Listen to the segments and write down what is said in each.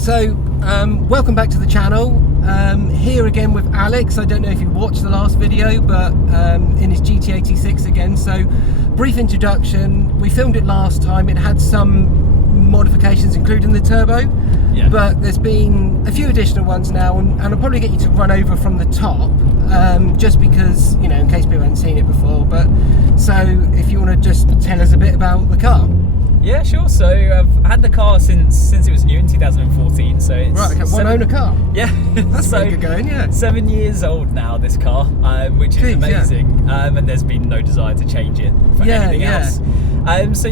So welcome back to the channel. Here again with Alex. I don't know if you watched the last video, but in his GT86 again. So brief introduction. We filmed it last time. It had some modifications, including the turbo, but there's been a few additional ones now, and I'll probably get you to run over from the top, just because, you know, in case people haven't seen it before. But so if you want to just tell us a bit about the car. Yeah, sure. So I've had the car since it was new in 2014. So it's right, okay. One owner car. Yeah, that's so pretty good going. Yeah, 7 years old now, this car, which is amazing. Yeah. And there's been no desire to change it for anything else. So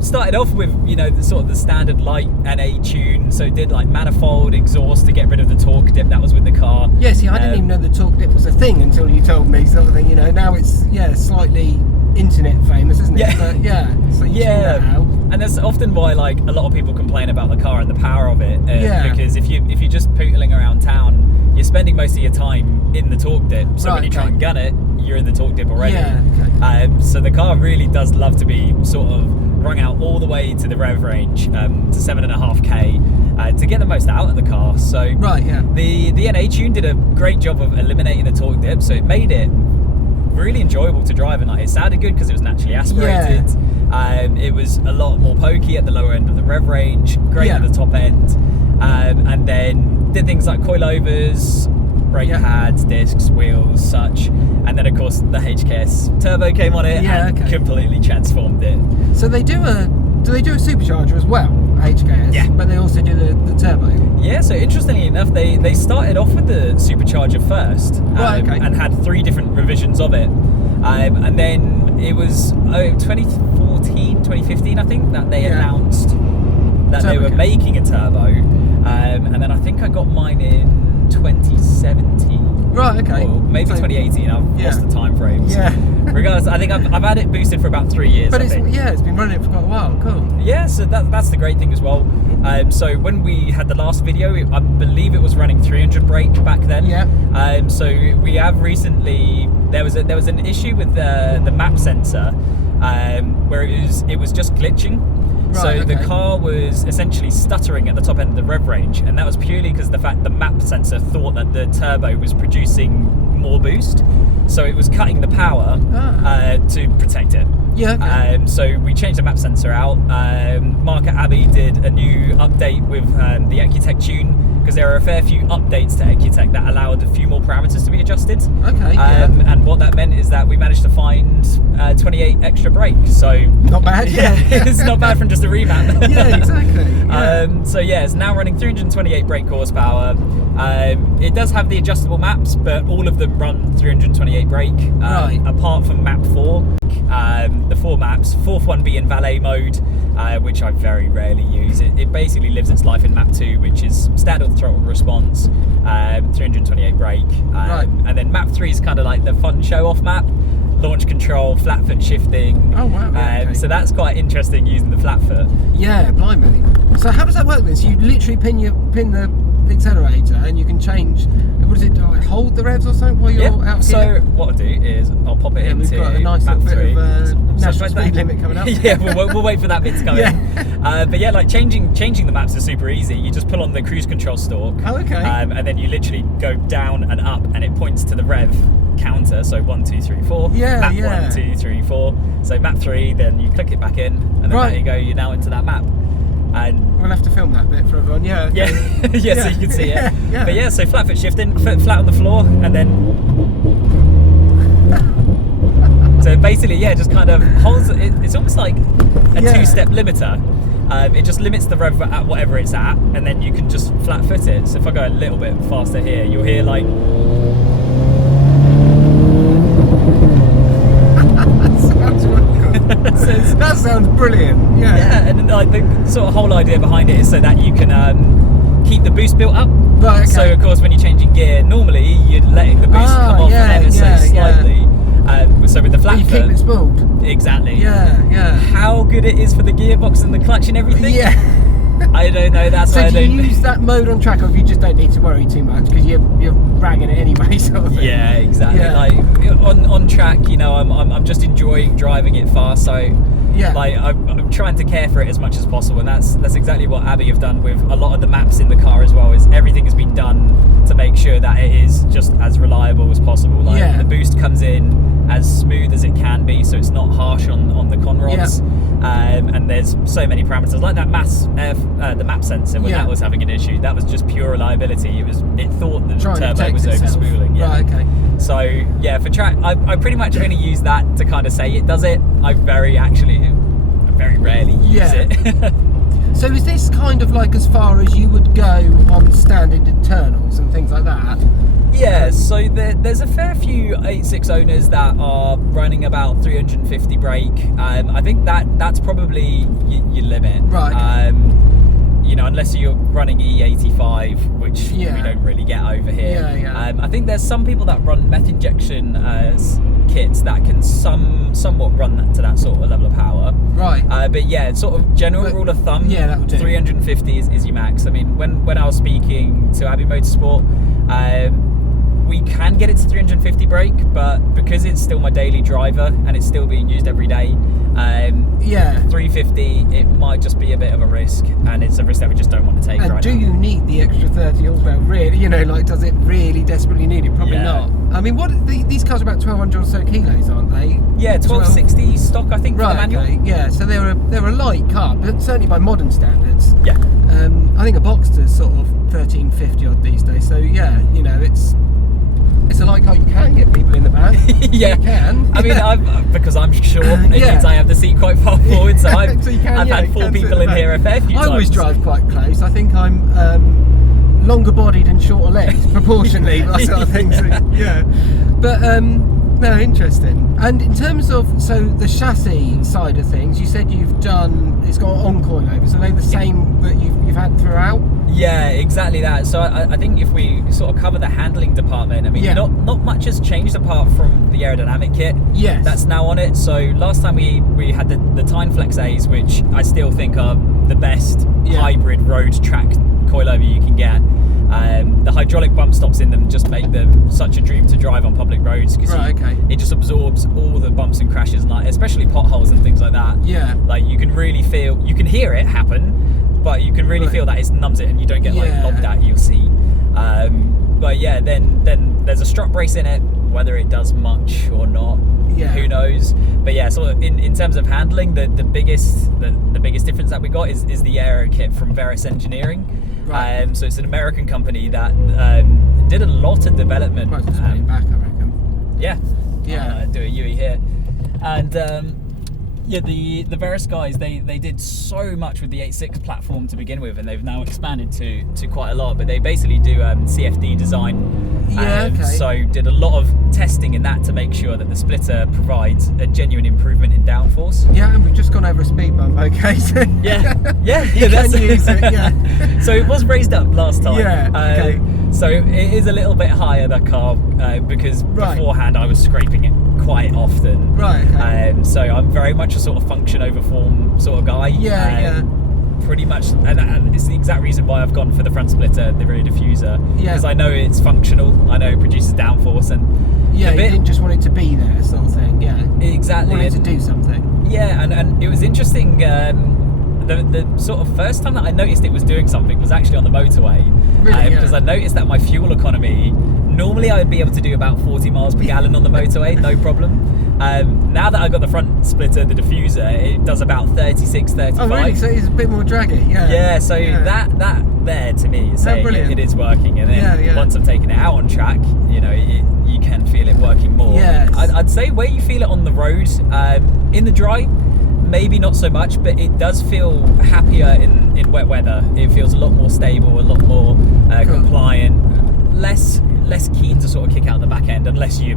started off with, you know, the standard light NA tune. So did like manifold, exhaust to get rid of the torque dip that was with the car. Yeah, see, I didn't even know the torque dip was a thing until you told me, sort of thing. You know, now it's slightly internet famous, isn't it? Yeah. But so you tune that out. And that's often why, like, a lot of people complain about the car and the power of it. Because if you're just pootling around town, you're spending most of your time in the torque dip. So when you try and gun it, you're in the torque dip already. Yeah, okay. So the car really does love to be sort of wrung out all the way to the rev range, to 7.5k, to get the most out of the car. So the NA tune did a great job of eliminating the torque dip. So it made it really enjoyable to drive, and like, it sounded good because it was naturally aspirated. It was a lot more pokey at the lower end of the rev range, great at the top end, and then did things like coilovers, brake pads, discs, wheels, such, and then of course the HKS Turbo came on it and completely transformed it. So they do a supercharger as well, HKS, but they also do the turbo. Yeah, so interestingly enough, they started off with the supercharger first, and had 3 different revisions of it, and then it was 2014, 2015, I think, that they announced that they were making a turbo, and then I think I got mine in 2017. Right, okay. Or maybe 2018, I've lost the time frames. Yeah. Regardless, I think I've had it boosted for about 3 years. But it's been running it for quite a while. Cool. Yeah, so that's the great thing as well. So when we had the last video, I believe it was running 300 brake back then. Yeah. So we have recently, there was an issue with the map sensor, where it was just glitching. So the car was essentially stuttering at the top end of the rev range, and that was purely because the fact the map sensor thought that the turbo was producing more boost, so it was cutting the power to protect it. Yeah. Okay. So we changed the map sensor out. Mark at Abbey did a new update with the Overtake tune, because there are a fair few updates to Overtake that allowed a few more parameters to be adjusted. Okay. And what that meant is that we managed to find 28 extra brakes. So not bad. Yeah, it's not bad from just a remap. Yeah, exactly. Yeah. So yeah, it's now running 328 brake horsepower. It does have the adjustable maps, but all of them run 328 brake, apart from map 4. The 4 maps, 4th one being valet mode, which I very rarely use. It basically lives its life in map 2, which is standard throttle response, 328 brake, and then map 3 is kind of like the fun show-off map, launch control, flat foot shifting. Oh wow! So that's quite interesting using the flat foot. Yeah, blimey. So how does that work then? So you literally pin the accelerator, and you can change. What does it do? Like hold the revs or something while you're out here? So what I'll do is I'll pop it into we've got a nice map little 3. bit of national speed limit coming up. Yeah, we'll wait for that bit to come in. But yeah, like changing the maps is super easy. You just pull on the cruise control stalk. Oh, okay. And then you literally go down and up, and it points to the rev counter. So 1, 2, 3, 4. Map 1, 2, 3, 4. So map 3, then you click it back in, and then there you go. You're now into that map. And we'll have to film that bit for everyone. So you can see it. But yeah, so flat foot shifting, foot flat on the floor, and then so basically, just kind of holds it. It's almost like a 2-step limiter. It just limits the rev at whatever it's at, and then you can just flat foot it. So if I go a little bit faster here, you'll hear like. That sounds brilliant. Yeah, and like the sort of whole idea behind it is so that you can keep the boost built up. Right. Okay. So of course, when you're changing gear, normally you're letting the boost come off ever so slightly. So with the flat foot, you keep it spooled. Exactly. Yeah. How good it is for the gearbox and the clutch and everything? Yeah. I don't know. That's why I don't. So do you use that mode on track, or if you just don't need to worry too much because you're ragging it anyway, sort of thing? Yeah, exactly. Like on track, you know, I'm just enjoying driving it fast. So yeah, like I'm trying to care for it as much as possible, and that's exactly what Abby have done with a lot of the maps in the car as well. Is everything has been done to make sure that it is just as reliable as possible. Like the boost comes in as smooth as it can be, so it's not harsh on the conrods. And there's so many parameters like that the map sensor when that was having an issue. That was just pure reliability. It thought the turbo was overspooling. Yeah. Right, okay. So yeah, for track, I pretty much only use that to kind of say it does it. I very rarely use it. So is this kind of like as far as you would go on standard internals and things like that? Yeah, so there's a fair few 86 owners that are running about 350 brake. I think that's probably your limit. Right. You know, unless you're running E85, which we don't really get over here. I think there's some people that run meth injection kits that can somewhat run to that sort of level of power. Right. But yeah, sort of general rule of thumb, that would do. 350 is your max. I mean, when I was speaking to Abbey Motorsport, we can get it to 350 brake, but because it's still my daily driver and it's still being used every day, 350, it might just be a bit of a risk, and it's a risk that we just don't want to take right now. Do you need the extra 30 horsepower? Really, you know, like, does it really desperately need it? Probably not. I mean, these cars are about 1,200 or so kilos, aren't they? Yeah, 1260 stock, I think, for the manual. Okay. Yeah, so they're a light car, but certainly by modern standards. Yeah. I think a Boxster's sort of 1350 odd these days. So yeah, you know, it's a light car. You can get people in the back. Yeah, you can. I mean, because I'm short, it means I have the seat quite far forward, so I've had 4 people in here a fair few times. I always drive quite close. I think I'm longer bodied and shorter legs proportionally, that sort of thing. So, yeah, but no, interesting. And in terms of the chassis side of things, you said it's got on coilovers. Are they the same that you've had throughout? Yeah, exactly that. So I think if we sort of cover the handling department, I mean, not much has changed apart from the aerodynamic kit. Yes. That's now on it. So last time we had the Tein Flex A's, which I still think are the best hybrid road track coilover you can get. The hydraulic bump stops in them just make them such a dream to drive on public roads, because it just absorbs all the bumps and crashes, and especially potholes and things like that. Yeah. Like you can hear it happen, but you can really feel that it numbs it and you don't get lobbed at your seat. But yeah, then there's a strut brace in it, whether it does much or not, who knows. But yeah, so in terms of handling, the biggest difference that we got is the Aero kit from Verus Engineering. Right. So it's an American company that did a lot of development. Back, I reckon. Yeah. Do a UE here, and the Verus guys, they did so much with the 86 platform to begin with, and they've now expanded to quite a lot. But they basically do CFD design. So did a lot of testing in that to make sure that the splitter provides a genuine improvement in downforce. Yeah, and we've just gone over a speed bump. Okay, so that's use it. Yeah. So it was raised up last time. Yeah. Okay. So it is a little bit higher, that car, because beforehand I was scraping it quite often. Right. Okay. So I'm very much a sort of function over form sort of guy. Pretty much, and it's the exact reason why I've gone for the front splitter, the rear diffuser, because I know it's functional, I know it produces downforce, and you didn't just want it to be there, sort of thing. Yeah, exactly. You wanted to do something. Yeah, and it was interesting. The sort of first time that I noticed it was doing something was actually on the motorway, because I noticed that my fuel economy. Normally I would be able to do about 40 miles per gallon on the motorway, no problem. Now that I've got the front splitter, the diffuser, it does about 36, 35. Oh really? So it's a bit more draggy, Yeah, so that there to me is saying it is working. And then once I've taken it out on track, you know, you can feel it working more. Yes. I'd say where you feel it on the road, in the dry, maybe not so much, but it does feel happier in wet weather. It feels a lot more stable, a lot more compliant, less keen to sort of kick out the back end unless you're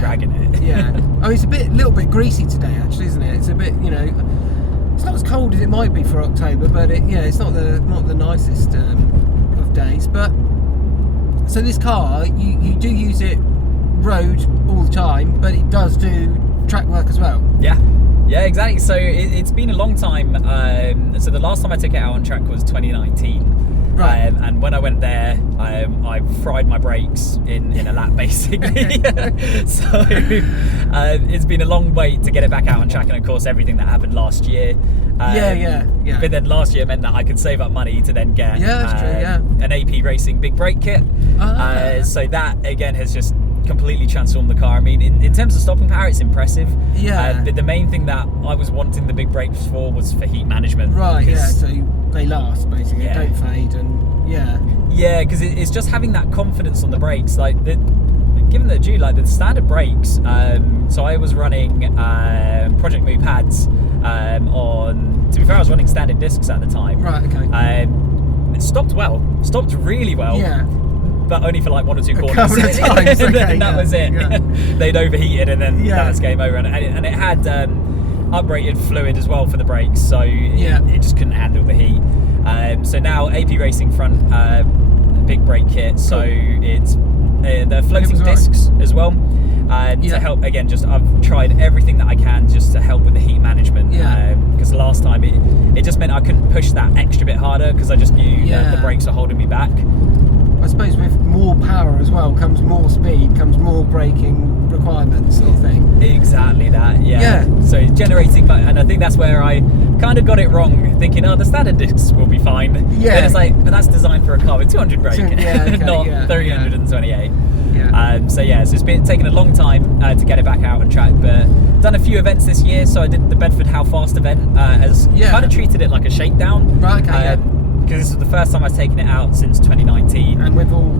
dragging it. Oh, it's little bit greasy today, actually, isn't it? It's a bit, you know, it's not as cold as it might be for October, but it's not the nicest of days. But so this car, you do use it road all the time, but it does do track work as well. Yeah, exactly. So it's been a long time. So the last time I took it out on track was 2019. Right. And when I went there, I fried my brakes in a lap, basically. So it's been a long wait to get it back out on track, and of course everything that happened last year. Yeah. But then last year meant that I could save up money to then get that's true, an AP Racing big brake kit. So that again has just completely transformed the car. I mean, in terms of stopping power, it's impressitive. But the main thing that I was wanting the big brakes for was for heat management. Right. Yeah. So they last basically. Yeah. Don't fade, and Yeah, because it's just having that confidence on the brakes. Like given the due, like the standard brakes. So I was running Project Move pads on. To be fair, I was running standard discs at the time. Right. Okay. It stopped really well. Yeah. But only for like 1 or 2 corners. couple of times, okay, that was it. yeah. They'd overheated, and then Yeah. that was game over. And it had uprated fluid as well for the brakes, so it just couldn't handle the heat. So now AP Racing front big brake kit. So it's the floating discs as well. To help, again, just I've tried everything that I can just to help with the heat management. Because last time it just meant I couldn't push that extra bit harder because I just knew that the brakes were holding me back. I suppose with more power as well comes more speed, comes more braking requirements, sort of thing. Exactly that, yeah. So generating, and I think that's where I kind of got it wrong, thinking, the standard discs will be fine. Yeah. And it's like, but that's designed for a car with 200 brake, not 328. So it's been taking a long time to get it back out on track, but done a few events this year. So I did the Bedford How Fast event, as kind of treated it like a shakedown. Right, okay, because this was the first time I've taken it out since 2019. And with all,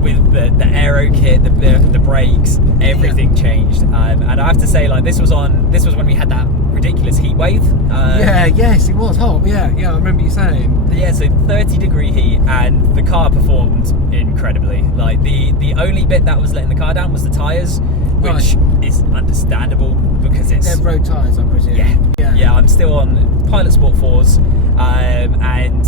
with the Aero kit, the brakes, everything changed. And I have to say, like, this was when we had that ridiculous heat wave. Yes, it was hot. Yeah, I remember you saying. Yeah, so 30-degree heat, and the car performed incredibly. Like the only bit that was letting the car down was the tyres, which is understandable because they're road tyres, I presume. Yeah, I'm still on Pilot Sport 4s, and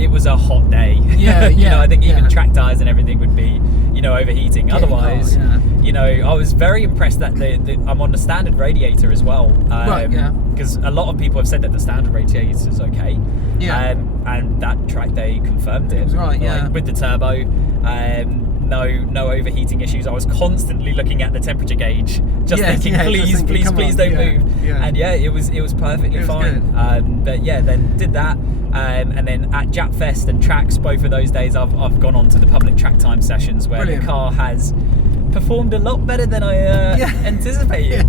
it was a hot day. I think even track tyres and everything would be overheating. Otherwise, I was very impressed that I'm on the standard radiator as well. Because a lot of people have said that the standard radiator is okay. And that track day confirmed it. It was right. With the turbo. No overheating issues. I was constantly looking at the temperature gauge, just thinking, please don't move. And it was perfectly fine. Then did that, and then at Jap Fest and tracks, both of those days, I've gone on to the public track time sessions where the car has performed a lot better than I anticipated.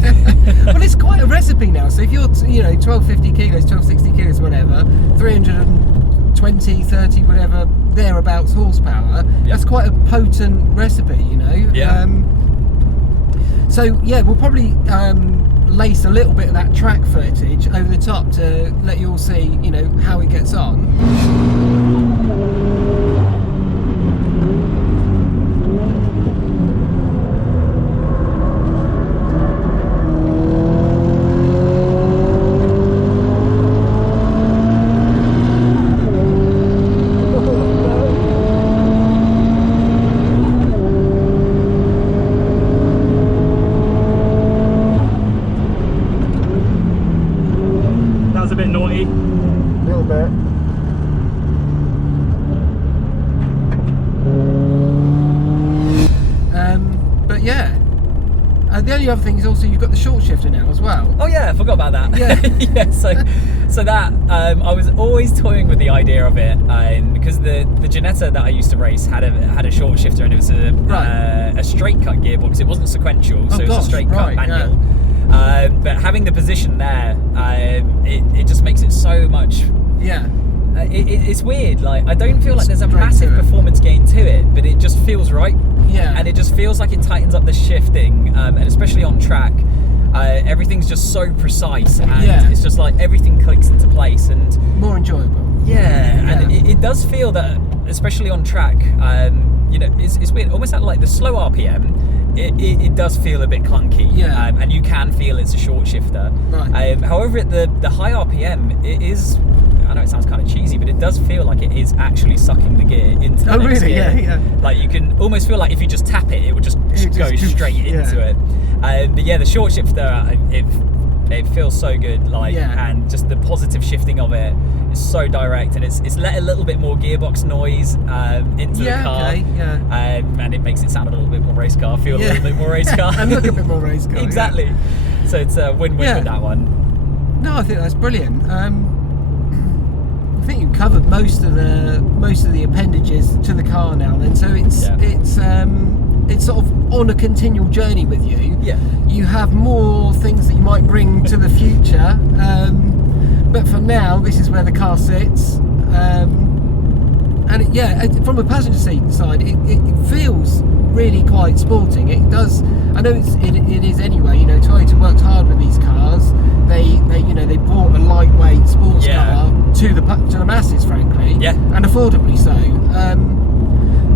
Well, it's quite a recipe now. So if you're 1250 kilos, 1260 kilos, whatever, 320, 30, whatever, thereabouts horsepower, that's quite a potent recipe, So we'll probably lace a little bit of that track footage over the top to let you all see how it gets on. A bit naughty. A little bit. But the only other thing is also you've got the short shifter now as well. Oh yeah, I forgot about that. So that I was always toying with the idea of it, because the Ginetta that I used to race had a short shifter, and it was a straight cut gearbox. It wasn't sequential, so it was a straight cut manual. But having the position there, it just makes it so much. It's weird. Like, I don't feel like there's a massive performance gain to it, but it just feels right. And it just feels like it tightens up the shifting, and especially on track, everything's just so precise, and it's just like everything clicks into place and more enjoyable. And it does feel that, especially on track, it's weird. Almost at like the slow RPM. It does feel a bit clunky, and you can feel it's a short shifter. However, at the high RPM, it is. I know it sounds kind of cheesy, but it does feel like it is actually sucking the gear into the next gear. Like, you can almost feel like if you just tap it, it would just go straight into it. But the short shifter, It feels so good, like, and just the positive shifting of it is so direct, and it's let a little bit more gearbox noise into the car, and it makes it sound a little bit more race car, feel a little bit more race car, and look a bit more race car. Exactly. So it's a win-win with that one. No, I think that's brilliant. I think you've covered most of the appendages to the car now. Then, so it's sort of on a continual journey with you. Yeah. You have more things that you might bring to the future, but for now, this is where the car sits. And from a passenger seat side, it feels really quite sporting. It does. I know it is anyway. You know, Toyota worked hard with these cars. They brought a lightweight sports car to the masses, frankly, and affordably so.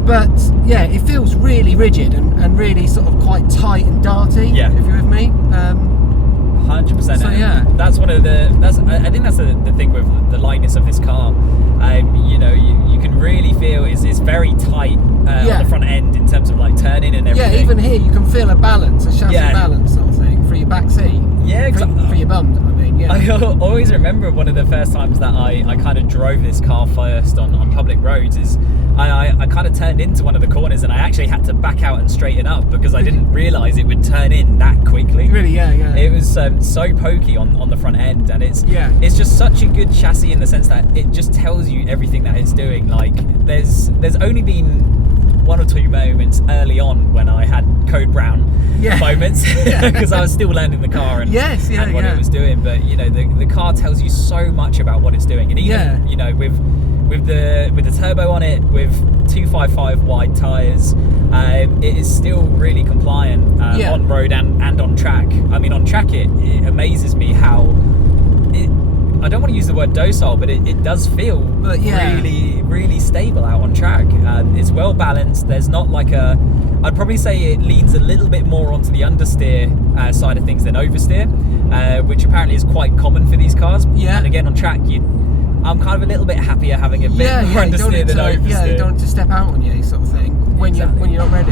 But yeah, it feels really rigid and really sort of quite tight and darty. Yeah. If you're with me. 100%. So yeah, that's one of the. I think that's the thing with the lightness of this car. You can really feel it's very tight on the front end in terms of like turning and everything. Yeah, even here you can feel a chassis balance sort of thing for your back seat. Yeah, for your bum. I mean, yeah. I always remember one of the first times that I kind of drove this car first on public roads is I kind of turned into one of the corners and I actually had to back out and straighten up because I didn't realise it would turn in that quickly. Really, yeah. It was so pokey on the front end, and it's just such a good chassis in the sense that it just tells you everything that it's doing. Like there's only been one or two moments early on when I had code brown moments because I was still learning the car and what it was doing. But the car tells you so much about what it's doing, and even with the turbo on it, with 255 wide tyres, it is still really compliant on road and on track. I mean, on track it amazes me how I don't want to use the word docile, but it does feel really, really stable out on track. It's well balanced. There's not like I'd probably say it leans a little bit more onto the understeer side of things than oversteer, which apparently is quite common for these cars. Yeah. And again, on track, I'm kind of a little bit happier having a bit more understeer than oversteer. Yeah, you don't want to step out on you sort of thing when you're not ready.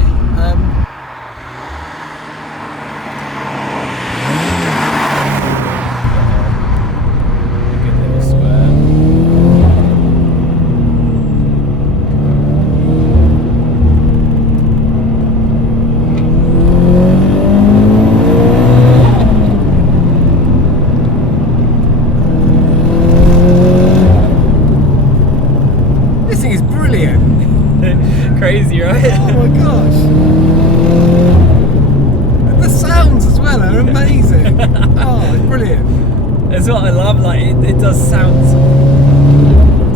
Crazy, right? Oh my gosh! The sounds as well are amazing. Oh, it's brilliant. That's what I love. Like it does sound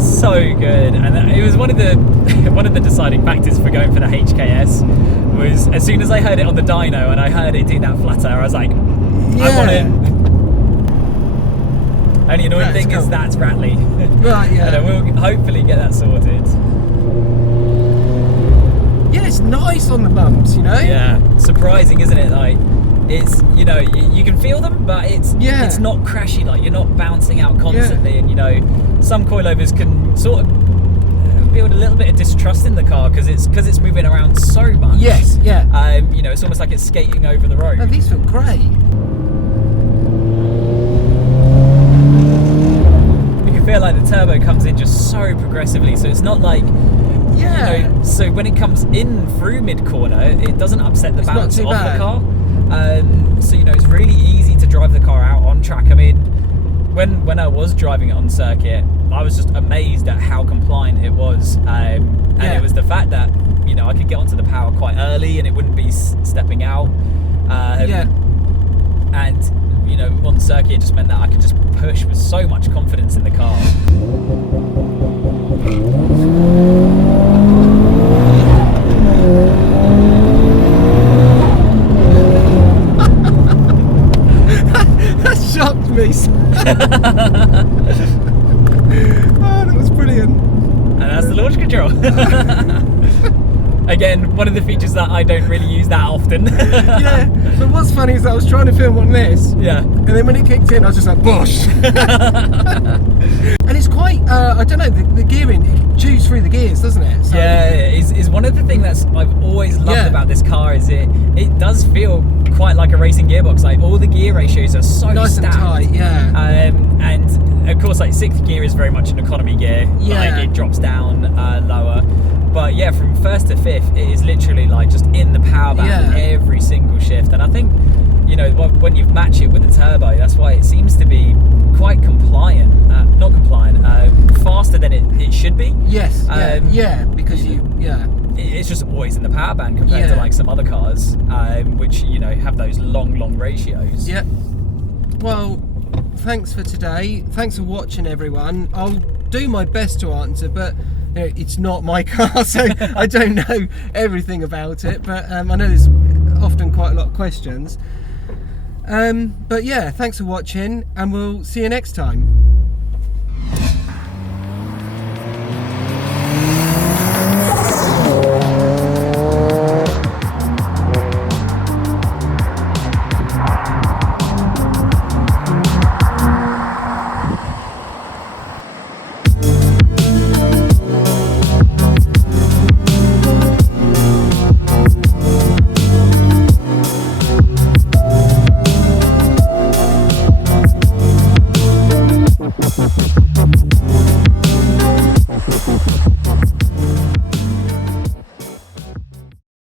so good, and it was one of the deciding factors for going for the HKS. Was as soon as I heard it on the dyno and I heard it do that flutter, I was like, I want it. Only annoying thing is that's rattly. Right, yeah. And we'll hopefully get that sorted. Yeah, it's nice on the bumps, Yeah, surprising, isn't it? Like, it's you can feel them, but it's not crashy. Like you're not bouncing out constantly, and some coilovers can sort of build a little bit of distrust in the car because it's moving around so much. Yes, yeah. It's almost like it's skating over the road. Oh, these feel great. You can feel like the turbo comes in just so progressively, so it's not like. So when it comes in through mid-corner, it doesn't upset the balance of the car. So it's really easy to drive the car out on track. I mean, when I was driving it on circuit, I was just amazed at how compliant it was, and it was the fact that I could get onto the power quite early and it wouldn't be stepping out. And on circuit, it just meant that I could just push with so much confidence in the car. That shocked me. Oh, that was brilliant. And that's the launch control. Again, one of the features that I don't really use that often. Yeah, but what's funny is I was trying to film on this. Yeah. And then when it kicked in, I was just like, bosh. And it's quite, I don't know, the gearing, it chews through the gears, doesn't it? So, yeah, it's one of the things that I've always loved about this car is it does feel quite like a racing gearbox. Like all the gear ratios are so nice stacked. and tight, yeah. And of course, like sixth gear is very much an economy gear. Yeah. Like it drops down lower. But yeah, from first to fifth, it is literally like just in the power band every single shift. And I think, you know, when you match it with the turbo, that's why it seems to be quite compliant. Not compliant, faster than it should be. Yes. Yeah. Because it's just always in the power band compared to like some other cars, which, you know, have those long ratios. Yeah. Well, thanks for today. Thanks for watching, everyone. I'll do my best to answer, but you know, it's not my car, so I don't know everything about it. But I know there's often quite a lot of questions. But yeah, thanks for watching, and we'll see you next time.